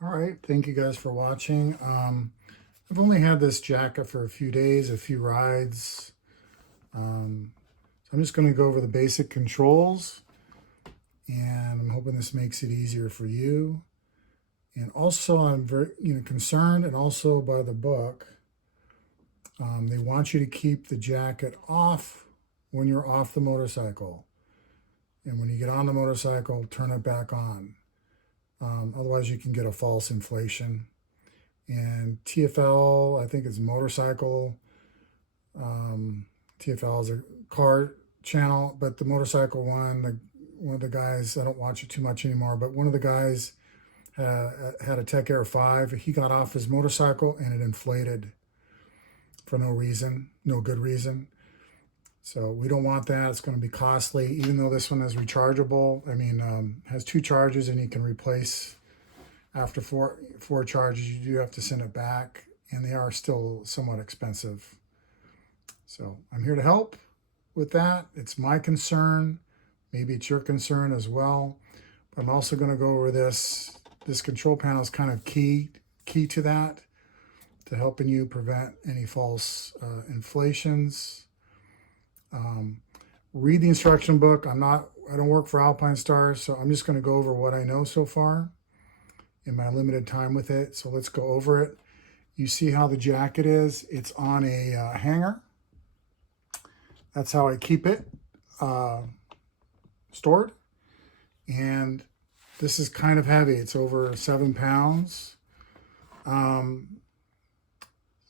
All right, thank you guys for watching. I've only had this jacket for a few days, a few rides. So I'm just going to go over the basic controls, and I'm hoping this makes it easier for you. And also, I'm very concerned, and also by the book, they want you to keep the jacket off when you're off the motorcycle, and when you get on the motorcycle, turn it back on. Otherwise, you can get a false inflation. And TFL, I think it's motorcycle. TFL is a car channel, but the motorcycle one, one of the guys, I don't watch it too much anymore, but one of the guys had a Tech Air 5. He got off his motorcycle and it inflated for no reason, no good reason. So we don't want that. It's going to be costly, even though this one is rechargeable. I mean, has 2 charges and you can replace after four charges. You do have to send it back, and they are still somewhat expensive. So I'm here to help with that. It's my concern. Maybe it's your concern as well. But I'm also going to go over this. This control panel is kind of key to that, to helping you prevent any false inflations. Read the instruction book. I don't work for Alpinestars, so I'm just going to go over what I know so far in my limited time with it. So let's go over it. You see how the jacket is? It's on a hanger. That's how I keep it stored. And this is kind of heavy. It's over 7 pounds.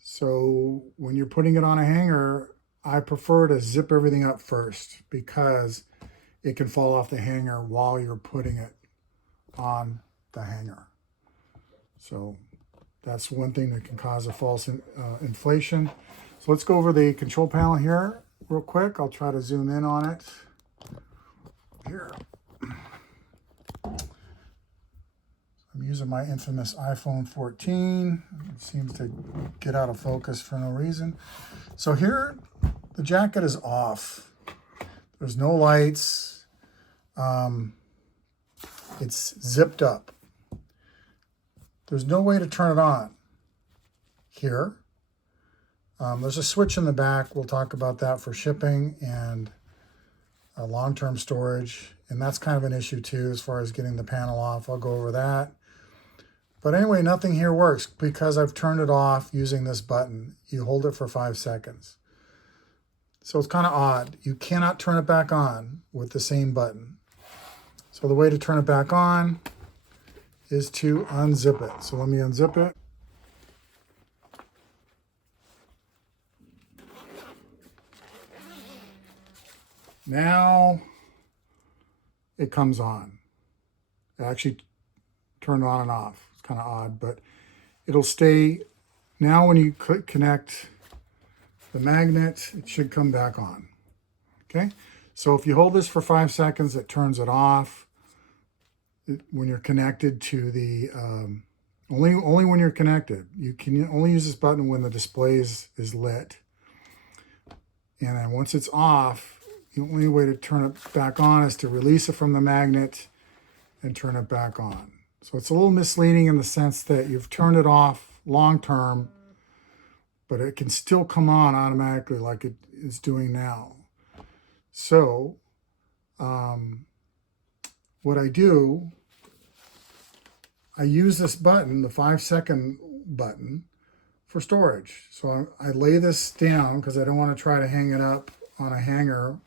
So when you're putting it on a hanger, I prefer to zip everything up first, because it can fall off the hanger while you're putting it on the hanger. So that's one thing that can cause a false inflation. So let's go over the control panel here real quick. I'll try to zoom in on it here. I'm using my infamous iPhone 14. It seems to get out of focus for no reason. So here, the jacket is off. There's no lights. It's zipped up. There's no way to turn it on here. There's a switch in the back. We'll talk about that for shipping and long-term storage. And that's kind of an issue too, as far as getting the panel off. I'll go over that. But anyway, nothing here works because I've turned it off using this button. You hold it for 5 seconds. So it's kind of odd. You cannot turn it back on with the same button. So the way to turn it back on is to unzip it. So let me unzip it. Now it comes on. It actually turned on and off. It's kind of odd, but it'll stay. Now when you connect the magnet, it should come back on. Okay, so if you hold this for 5 seconds, it turns it off. When you're connected to the only when you're connected, you can only use this button when the display is lit. And then once it's off, the only way to turn it back on is to release it from the magnet and turn it back on. So it's a little misleading in the sense that you've turned it off long term, but it can still come on automatically like it is doing now. So what I do, I use this button, the 5-second button, for storage. So I lay this down because I don't want to try to hang it up on a hanger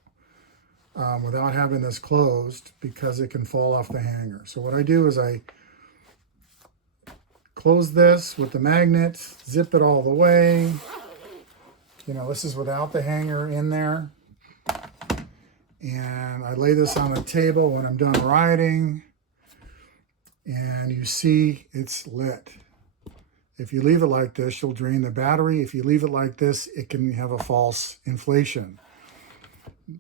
without having this closed, because it can fall off the hanger. So what I do is I close this with the magnet, zip it all the way. You know, this is without the hanger in there. And I lay this on the table when I'm done riding. And you see it's lit. If you leave it like this, you'll drain the battery. If you leave it like this, it can have a false inflation.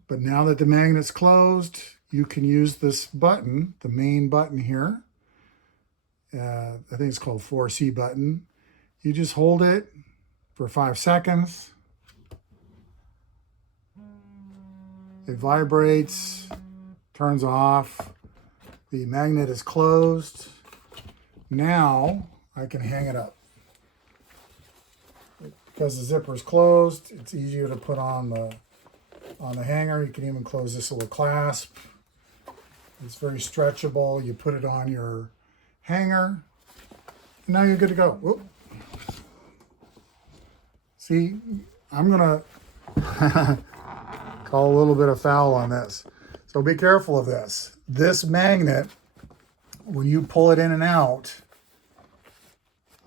But now that the magnet's closed, you can use this button, the main button here. I think it's called 4C button. You just hold it for 5 seconds. It vibrates, turns off. The magnet is closed. Now I can hang it up. Because the zipper is closed, it's easier to put on the hanger. You can even close this little clasp. It's very stretchable. You put it on your hanger. And now you're good to go. Whoop. See, I'm gonna call a little bit of foul on this. So be careful of this. This magnet, when you pull it in and out,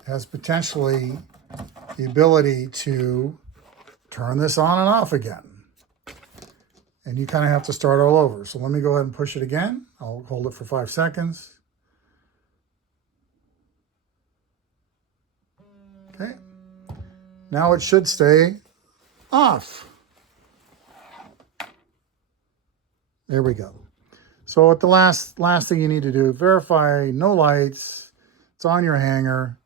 has potentially the ability to turn this on and off again. And you kind of have to start all over. So let me go ahead and push it again. I'll hold it for 5 seconds. Okay. Now it should stay off. There we go. So at the last thing you need to do, verify no lights. It's on your hanger.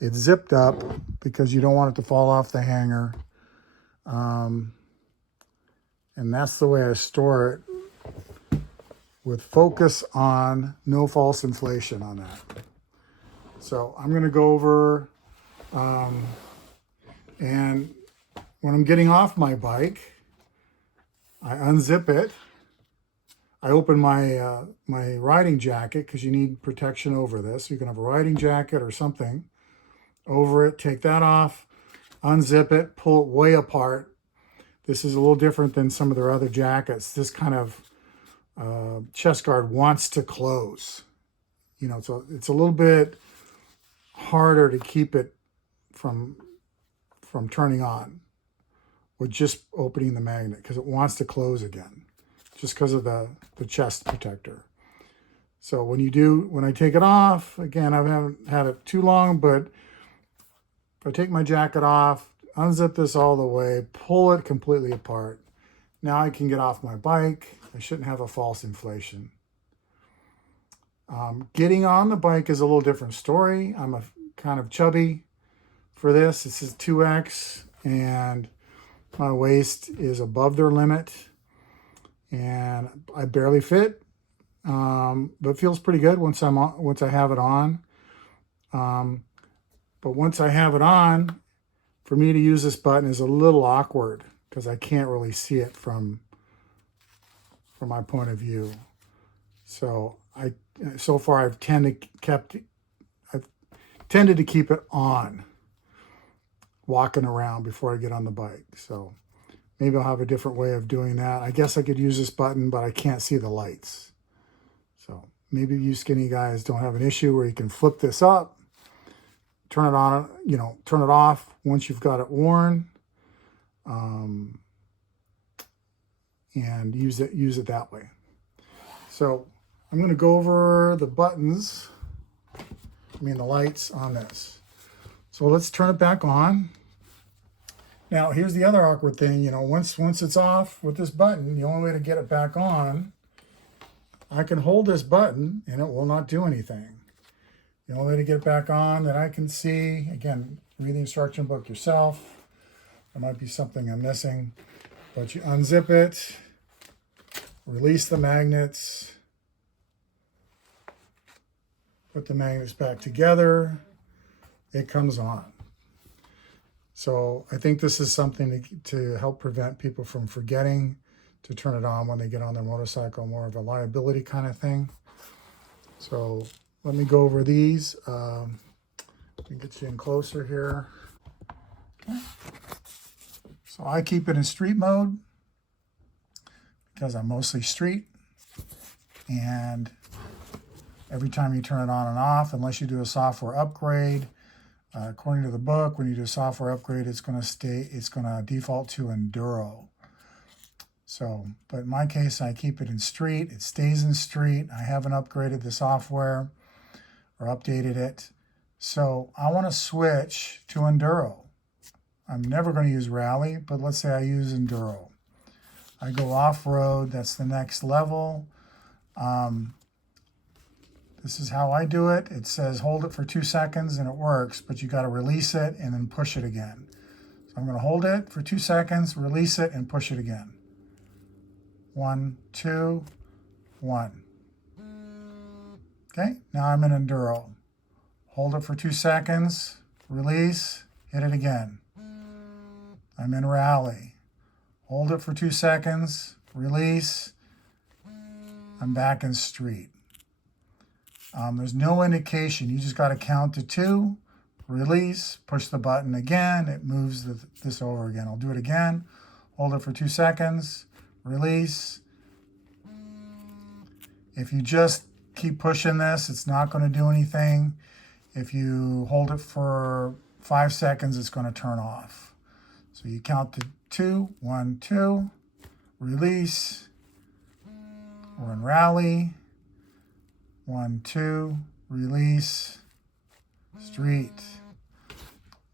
It's zipped up because you don't want it to fall off the hanger. And that's the way I store it, with focus on no false inflation on that. So I'm going to go over, and when I'm getting off my bike, I unzip it. I open my my riding jacket, because you need protection over this. You can have a riding jacket or something over it. Take that off, unzip it, pull it way apart. This is a little different than some of their other jackets. This kind of chest guard wants to close. You know, so it's a little bit harder to keep it from turning on with just opening the magnet, because it wants to close again, just because of the chest protector. So when I take it off, again, I haven't had it too long, but if I take my jacket off, unzip this all the way, pull it completely apart, now I can get off my bike. I shouldn't have a false inflation. Getting on the bike is a little different story. I'm a kind of chubby for this. This is 2X, and my waist is above their limit, and I barely fit, but feels pretty good once I have it on. But once I have it on, for me to use this button is a little awkward, because I can't really see it from my point of view. So so far I've tended to keep it on walking around before I get on the bike. So maybe I'll have a different way of doing that. I guess I could use this button, but I can't see the lights. So maybe you skinny guys don't have an issue where you can flip this up, turn it on, turn it off once you've got it worn, and use it that way. So I'm going to go over the buttons, the lights on this. So let's turn it back on. Now, here's the other awkward thing. Once it's off with this button, the only way to get it back on, I can hold this button and it will not do anything. The only way to get it back on that I can see, again, read the instruction book yourself. There might be something I'm missing, but you unzip it, release the magnets, put the magnets back together, it comes on. So I think this is something to help prevent people from forgetting to turn it on when they get on their motorcycle, more of a liability kind of thing. So let me go over these. Let me get you in closer here. Okay. So I keep it in street mode because I'm mostly street. And every time you turn it on and off, unless you do a software upgrade, according to the book, when you do a software upgrade, it's going to default to Enduro. So, but in my case, I keep it in street. It stays in street. I haven't upgraded the software or updated it. So I want to switch to Enduro. I'm never going to use Rally, but let's say I use Enduro. I go off-road. That's the next level. This is how I do it. It says hold it for 2 seconds and it works, but you got to release it and then push it again. So I'm going to hold it for 2 seconds, release it, and push it again. 1, 2, 1. Okay, now I'm in Enduro. hold it for 2 seconds, release, hit it again. I'm in rally. Hold it for 2 seconds, release, I'm back in street. There's no indication. You just got to count to 2, release, push the button again. It moves this over again. I'll do it again. Hold it for 2 seconds, release. If you just keep pushing this, it's not going to do anything. If you hold it for 5 seconds, it's going to turn off. So you count to 2, 1, 2, release. We're in rally. 1, 2, release, street.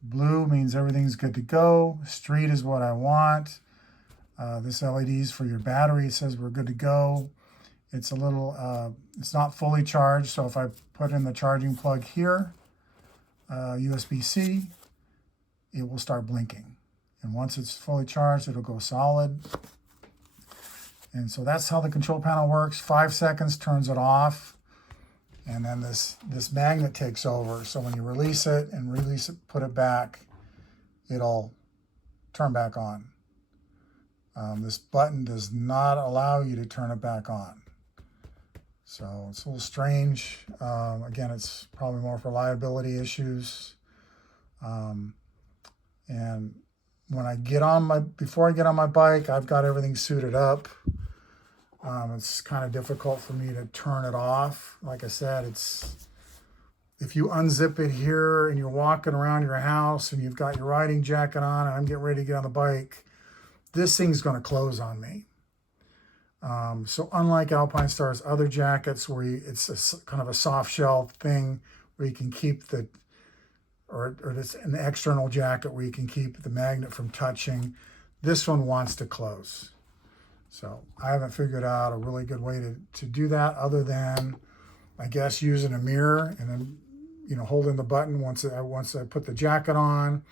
Blue means everything's good to go. Street is what I want. This LED is for your battery. It says we're good to go. It's a little, it's not fully charged. So if I put in the charging plug here, USB-C, it will start blinking. And once it's fully charged, it'll go solid. And so that's how the control panel works. 5 seconds turns it off. And then this magnet takes over. So when you release it, put it back, it'll turn back on. This button does not allow you to turn it back on. So it's a little strange. Again, it's probably more for liability issues. And when I get on before I get on my bike, I've got everything suited up. It's kind of difficult for me to turn it off. Like I said, if you unzip it here and you're walking around your house and you've got your riding jacket on and I'm getting ready to get on the bike, this thing's going to close on me. So unlike Alpinestars' other jackets where it's kind of a soft shell thing where you can keep or it's an external jacket where you can keep the magnet from touching, this one wants to close. So I haven't figured out a really good way to do that other than, I guess, using a mirror and then, holding the button once I put the jacket on,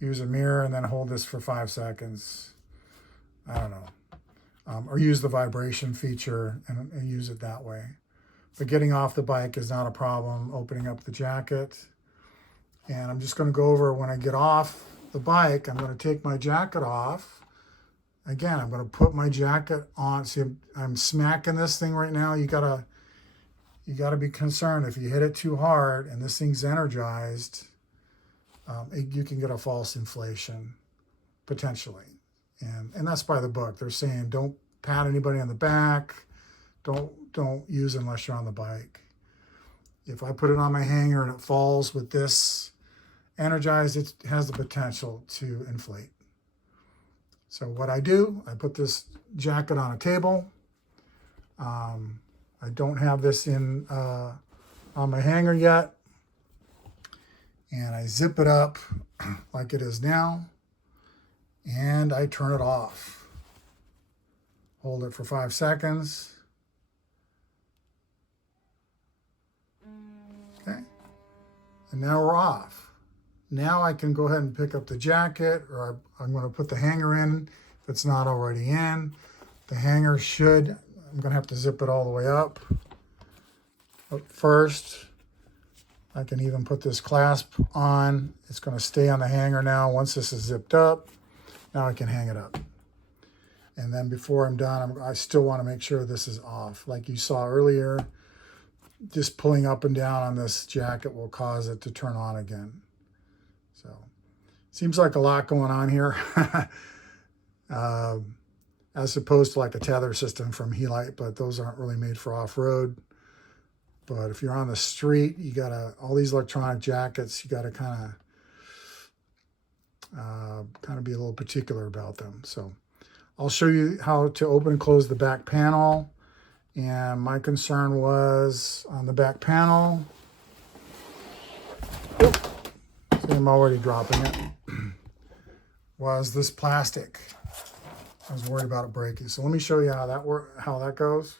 use a mirror and then hold this for 5 seconds. I don't know. Or use the vibration feature and use it that way. But getting off the bike is not a problem, opening up the jacket. And I'm just going to go over when I get off the bike, I'm going to take my jacket off. Again, I'm going to put my jacket on. See, I'm smacking this thing right now. You gotta be concerned if you hit it too hard and this thing's energized, you can get a false inflation potentially. And that's by the book. They're saying don't pat anybody on the back. Don't use it unless you're on the bike. If I put it on my hanger and it falls with this energized, it has the potential to inflate. So what I do, I put this jacket on a table. I don't have this on my hanger yet. And I zip it up like it is now. And I turn it off. Hold it for 5 seconds. Okay. And now we're off. Now I can go ahead and pick up the jacket, or I'm going to put the hanger in if it's not already in. The hanger I'm going to have to zip it all the way up. But first, I can even put this clasp on. It's going to stay on the hanger now. Once this is zipped up, now I can hang it up. And then before I'm done, I still want to make sure this is off. Like you saw earlier, just pulling up and down on this jacket will cause it to turn on again. So, seems like a lot going on here, as opposed to like a tether system from Helite, but those aren't really made for off-road. But if you're on the street, you gotta, all these electronic jackets, you gotta kind of be a little particular about them. So I'll show you how to open and close the back panel. And my concern was on the back panel. See, I'm already dropping it. Was this plastic. I was worried about it breaking. So let me show you how that goes.